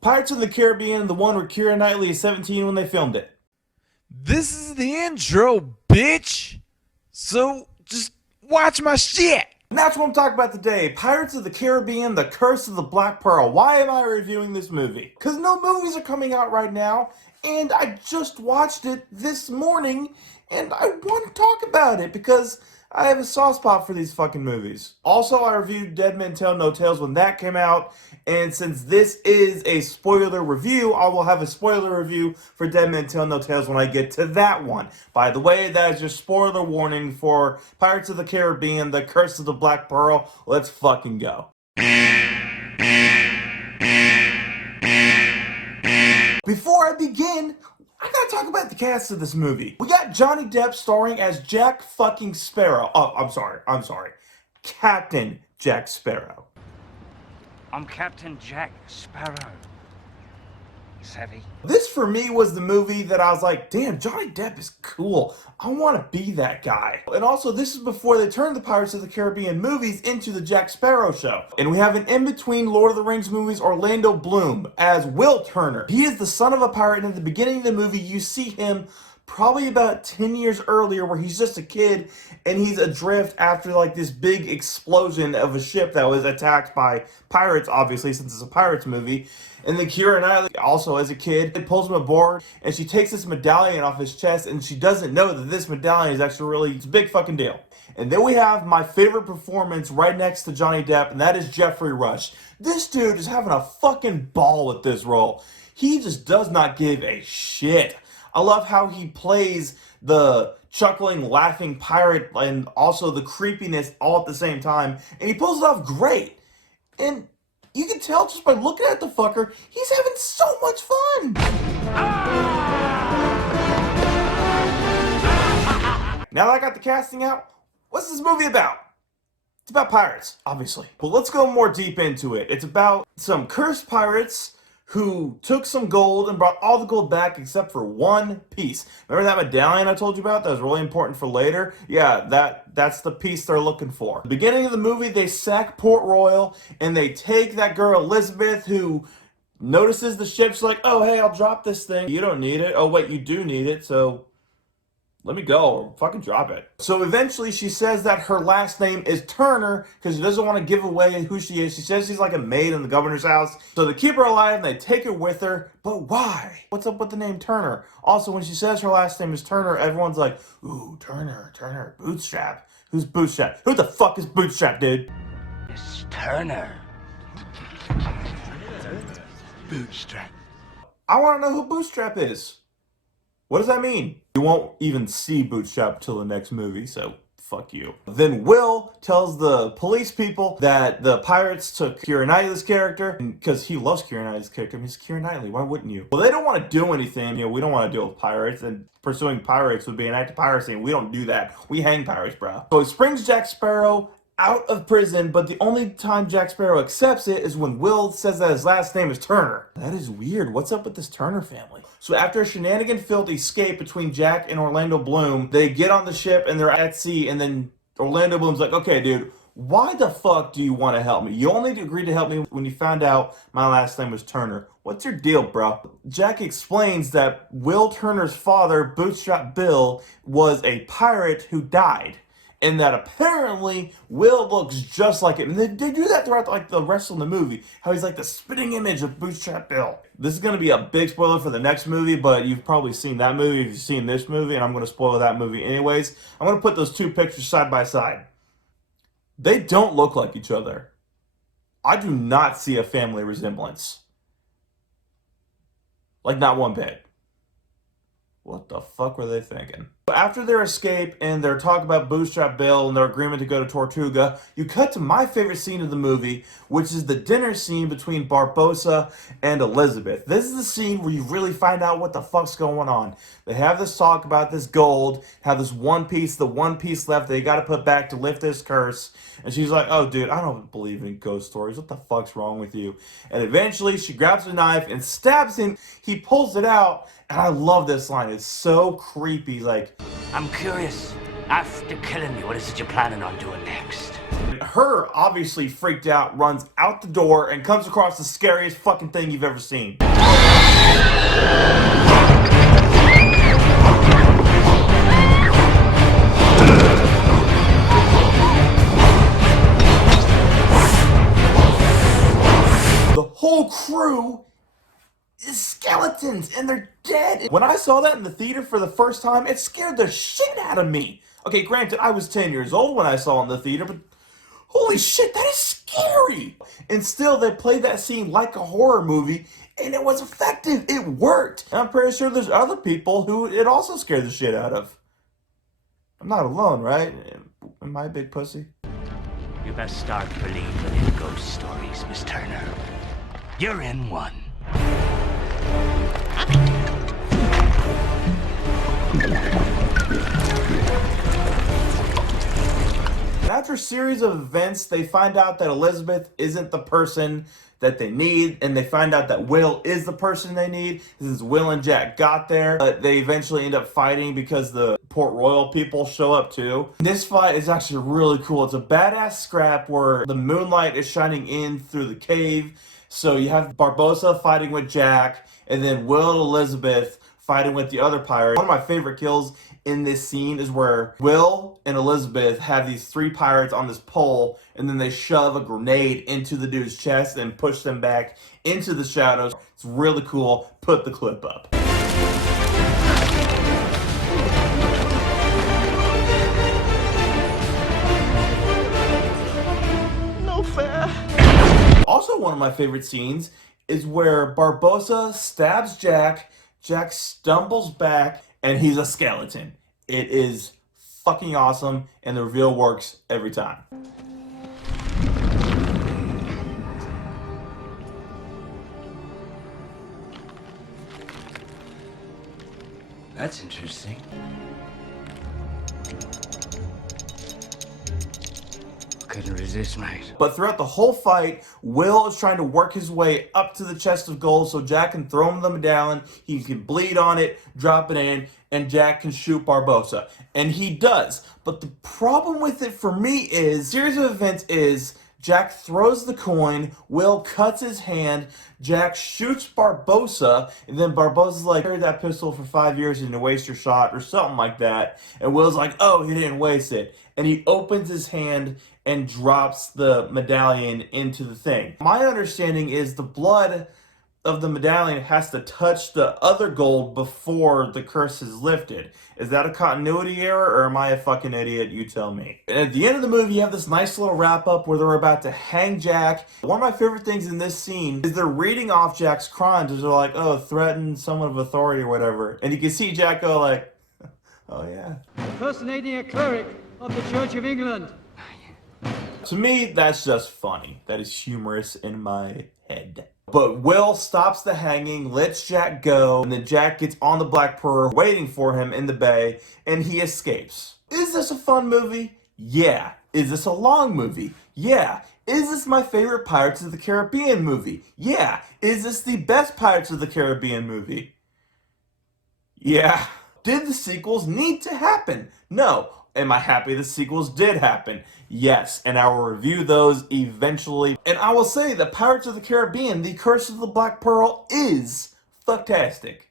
Pirates of the Caribbean, the one where Keira Knightley is 17 when they filmed it. This is the intro, bitch. So just watch my shit. And that's what I'm talking about today. Pirates of the Caribbean, The Curse of the Black Pearl. Why am I reviewing this movie? Because no movies are coming out right now, and I just watched it this morning, and I want to talk about it because I have a soft spot for these fucking movies. Also, I reviewed Dead Men Tell No Tales when that came out, and since this is a spoiler review, I will have a spoiler review for Dead Men Tell No Tales when I get to that one. By the way, that is your spoiler warning for Pirates of the Caribbean, The Curse of the Black Pearl. Let's fucking go. Before I begin, I gotta talk about the cast of this movie. We got Johnny Depp starring as Jack fucking Sparrow. Oh, I'm sorry. Captain Jack Sparrow. I'm Captain Jack Sparrow. Savvy. This for me was the movie that I was like, damn, Johnny Depp is cool. I want to be that guy. And also, this is before they turned the Pirates of the Caribbean movies into the Jack Sparrow show. And we have an in-between Lord of the Rings movies, Orlando Bloom as Will Turner. He is the son of a pirate, and at the beginning of the movie, you see him probably about 10 years earlier where he's just a kid and he's adrift after like this big explosion of a ship that was attacked by pirates, obviously, since it's a pirates movie. And then Keira Knightley, also as a kid, pulls him aboard and she takes this medallion off his chest and she doesn't know that this medallion is actually it's a big fucking deal. And then we have my favorite performance right next to Johnny Depp, and that is Jeffrey Rush. This dude is having a fucking ball with this role. He just does not give a shit. I love how he plays the chuckling, laughing pirate and also the creepiness all at the same time. And he pulls it off great. And you can tell just by looking at the fucker, he's having so much fun. Now that I got the casting out, what's this movie about? It's about pirates, obviously. But let's go more deep into it. It's about some cursed pirates who took some gold and brought all the gold back except for one piece. Remember that medallion I told you about that was really important for later? Yeah, that's the piece they're looking for. At the beginning of the movie, they sack Port Royal and they take that girl Elizabeth who notices the ship. She's like, oh, hey, I'll drop this thing. You don't need it. Oh, wait, you do need it, so let me go or fucking drop it. So eventually she says that her last name is Turner because she doesn't want to give away who she is. She says she's like a maid in the governor's house. So they keep her alive and they take her with her. But why? What's up with the name Turner? Also, when she says her last name is Turner, everyone's like, ooh, Turner, Bootstrap. Who's Bootstrap? Who the fuck is Bootstrap, dude? It's Turner. Bootstrap. I want to know who Bootstrap is. What does that mean? You won't even see Bootstrap till the next movie, so fuck you. Then Will tells the police people that the pirates took Keira Knightley's character, because he loves Keira Knightley's character. I mean, it's Keira Knightley, why wouldn't you? Well, they don't want to do anything. You know, we don't want to deal with pirates, and pursuing pirates would be an act of piracy, and we don't do that. We hang pirates, bro. So he springs Jack Sparrow out of prison, but the only time Jack Sparrow accepts it is when Will says that his last name is Turner. That is weird. What's up with this Turner family? So after a shenanigan-filled escape between Jack and Orlando Bloom, they get on the ship and they're at sea, and then Orlando Bloom's like, okay, dude, why the fuck do you want to help me? You only agreed to help me when you found out my last name was Turner. What's your deal, bro? Jack explains that Will Turner's father, Bootstrap Bill, was a pirate who died. And that apparently Will looks just like him. And they do that throughout like the rest of the movie. How he's like the spitting image of Bootstrap Bill. This is going to be a big spoiler for the next movie, but you've probably seen that movie if you've seen this movie, and I'm going to spoil that movie anyways. I'm going to put those two pictures side by side. They don't look like each other. I do not see a family resemblance. Like, not one bit. What the fuck were they thinking? After their escape and their talk about Bootstrap Bill and their agreement to go to Tortuga, you cut to my favorite scene of the movie, which is the dinner scene between Barbossa and Elizabeth. This is the scene where you really find out what the fuck's going on. They have this talk about this gold, have this one piece, the one piece left they got to put back to lift this curse. And she's like, oh, dude, I don't believe in ghost stories. What the fuck's wrong with you? And eventually she grabs a knife and stabs him. He pulls it out. And I love this line. It's so creepy. Like, I'm curious. After killing me, what is it you're planning on doing next? Her, obviously freaked out, runs out the door and comes across the scariest fucking thing you've ever seen. The whole crew is skeletons and they're dead. When I saw that in the theater for the first time, it scared the shit out of me. Okay, granted, I was 10 years old when I saw it in the theater, but holy shit, that is scary. And still, they played that scene like a horror movie, and it was effective. It worked. And I'm pretty sure there's other people who it also scared the shit out of. I'm not alone, right? Am I a big pussy? You best start believing in ghost stories, Miss Turner. You're in one. After a series of events, they find out that Elizabeth isn't the person that they need, and they find out that Will is the person they need. Since Will and Jack got there, but they eventually end up fighting because the Port Royal people show up too. This fight is actually really cool. It's a badass scrap where the moonlight is shining in through the cave. So you have Barbossa fighting with Jack, and then Will and Elizabeth fighting with the other pirate. One of my favorite kills in this scene is where Will and Elizabeth have these three pirates on this pole, and then they shove a grenade into the dude's chest and push them back into the shadows. It's really cool. Put the clip up. No fair. Also, one of my favorite scenes is where Barbossa stabs Jack, Jack stumbles back, and he's a skeleton. It is fucking awesome, and the reveal works every time. That's interesting. Couldn't resist, mate. But throughout the whole fight, Will is trying to work his way up to the chest of gold so Jack can throw him the medallion, he can bleed on it, drop it in, and Jack can shoot Barbossa. And he does. But the problem with it for me is, series of events is, Jack throws the coin, Will cuts his hand, Jack shoots Barbossa, and then Barbossa's like, carried that pistol for 5 years and you waste your shot, or something like that. And Will's like, oh, he didn't waste it. And he opens his hand and drops the medallion into the thing. My understanding is the blood of the medallion has to touch the other gold before the curse is lifted. Is that a continuity error, or am I a fucking idiot? You tell me. And at the end of the movie, you have this nice little wrap up where they're about to hang Jack. One of my favorite things in this scene is they're reading off Jack's crimes. They're like, oh, threaten someone of authority or whatever. And you can see Jack go like, oh yeah. Impersonating a cleric of the Church of England. To me, that's just funny. That is humorous in my head. But Will stops the hanging, lets Jack go, and then Jack gets on the Black Pearl waiting for him in the bay, and he escapes. Is this a fun movie? Yeah. Is this a long movie? Yeah. Is this my favorite Pirates of the Caribbean movie? Yeah. Is this the best Pirates of the Caribbean movie? Yeah. Did the sequels need to happen? No. Am I happy the sequels did happen? Yes, and I will review those eventually. And I will say that Pirates of the Caribbean, The Curse of the Black Pearl is fantastic.